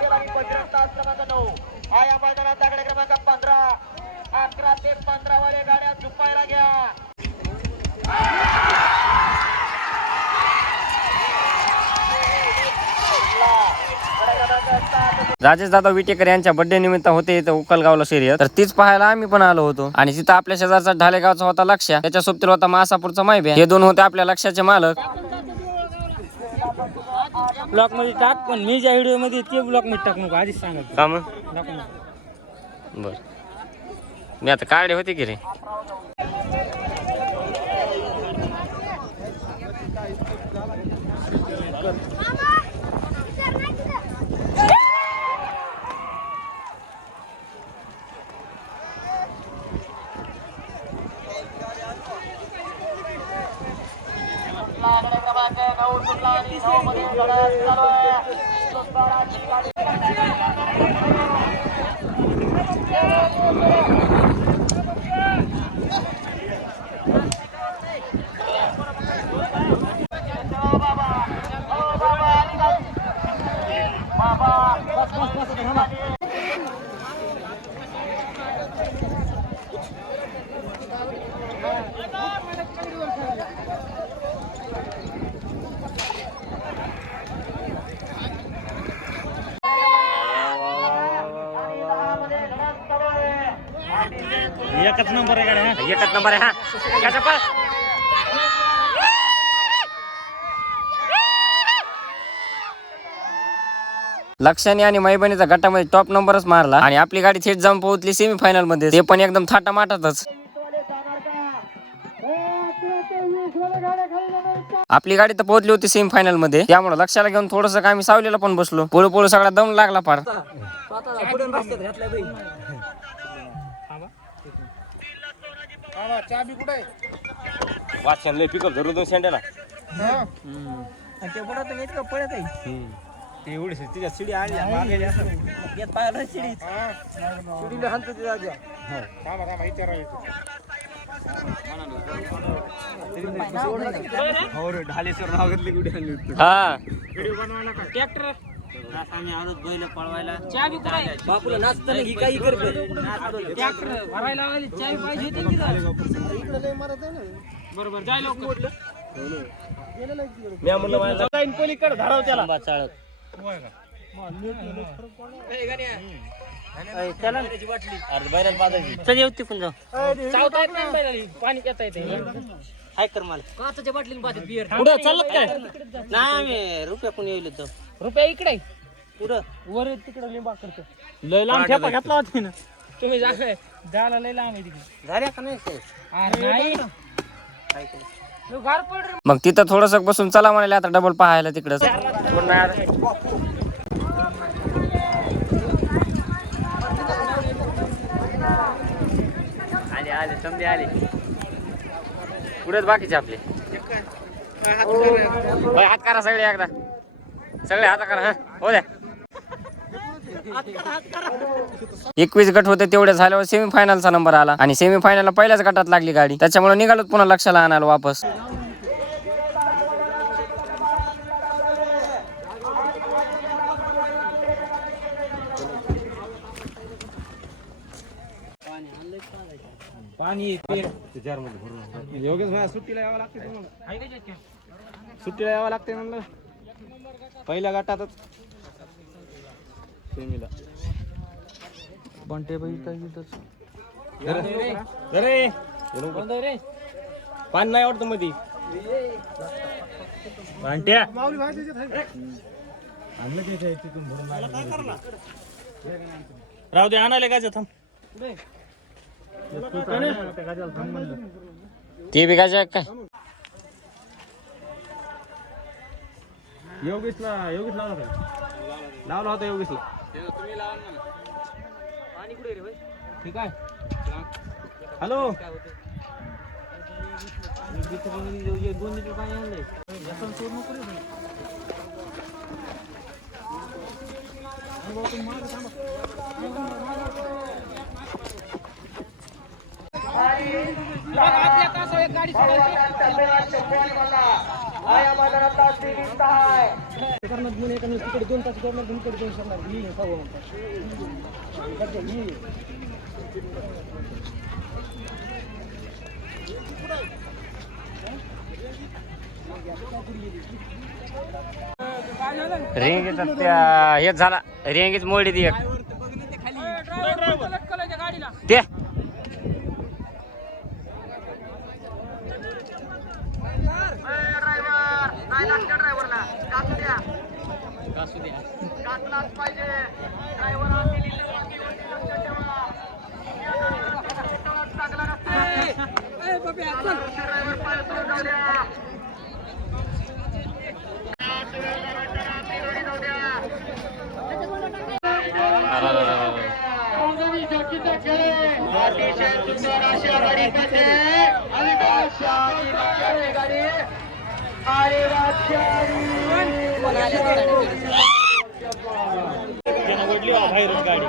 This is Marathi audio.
तेल आणि बजरंग तास क्रमांक 9 हा या मैदानात आकडे क्रमांक 15 11 ते 15 वाले गाड्या झुपायला घ्या. राजेश दादा विटेकर यांच्या बर्थडे निमित्त होते इथं उकलगावला शर्यत, तर तीच पाहायला आम्ही पण आलो होतो. आणि तिथं आपल्या शेजारचा ढालेगावचा होता लक्ष, त्याच्या सोबतीला होता मासापूरचा मायब्या. हे दोन होते आपल्या लक्षाचे मालक. ब्लॉक मध्ये टाक, पण मी ज्या व्हिडिओ मध्ये ते ब्लॉक मध्ये टाक नको, आधीच सांगत का मग? बर, मी आता काढले होते की रे. एकच नंबर आहे गाड्या, एकच नंबर आहे. हा कसा पण लक्षाने आणि मैबनीचा गटामध्ये टॉप नंबरच मारला आणि आपली गाडी थेट जाऊन पोहोचली सेमीफायनल मध्ये, ते पण एकदम थाटामाटातच. आपली गाडी तर पोहोचली होती सेमीफायनल मध्ये, त्यामुळे लक्षाला घेऊन थोडस आम्ही सावलीला पण बसलो. पोळू पोळू सगळा दम लागला फार. वाचन लय पिकअप धरून 2 सेंटरला एवढी तिच्या शिडी आली मागेली असं येत पाहिलं शिडी शिडीला हाणतो ती जाग्या. थांबा थांबा विचारा येतो हो रे, ढालेश्वर नाव घेतली कुठे आणली होती. हा व्हिडिओ बनवायला का ट्रॅक्टर आम्ही आलोच बैल पळवायला, चाबी कुठे बापूला नाचताना की काही करते ट्रॅक्टर भरायला आली, चाबी पाहिजे होती की इकडे लय मारत आहे ना. बरोबर जाय लवकर. मी म्हणलं माझ्या जाईन पलीकडे धराव त्याला चाळत होय का. चला अरे बैलात बाजायची चल येऊ तिकून जाऊ. चावता येत नाही बैलाला, पाणी पिता येते. हाय कर मला काचच्या बाटलीने पाहते बियर. पुढे चालत काय नाही आम्ही रुपया कोणी येईल तर रुपया इकडे पुढं वर तिकडे लिंबा करतो. लय लांब ठेपा घेतला होता ना तुम्ही. जायला लय लांब आहे तिकडे. झाल्या का नाही अरे नाही गार पड रे. मग तिथं थोडस बसून चला म्हणाले आता डबल पाहायला तिकडं. आले आले समजे आले पुढेच बाकीचे आपले. हात करा सगळे एकदा, सगळे हात करा. हो द्या 21 गट होते, तेवढे झाल्यावर सेमीफायनलचा नंबर आला आणि सेमीफायनलला पहिल्याच गटात लागली गाडी, त्याच्यामुळे निघालो पुन्हा लक्षाला आणायला वापस. पाणी योगेश भाई सुट्टीला यावं लागते तुम्हाला. सुट्टीला यावं लागते म्हणलं पहिल्या गटातच सेमीला. बंटे बाई पाणी नाही वाटत मध्ये बंट्या राहू दे आणायला काय थांब. ते बी काय काय योगेशला लावला होता योगेशला. ठीक आहे. हॅलो 2 लिटर पाणी आणलंय. करणार म्हणून एका तिकडे 2 तास करणार इकडे 2 करणार ही सव्वा रेंगेचा त्या हेच झाला रेंगेच मोडी ती एक ते ड्रायव्हरला कासू द्या कासलाच पाहिजे ड्रायव्हर चांगला नसते ड्रायव्हर पाय जाऊ द्या अतिशय सुंदर अशी गाडी करते गाडी अरे बाहेरच गाडी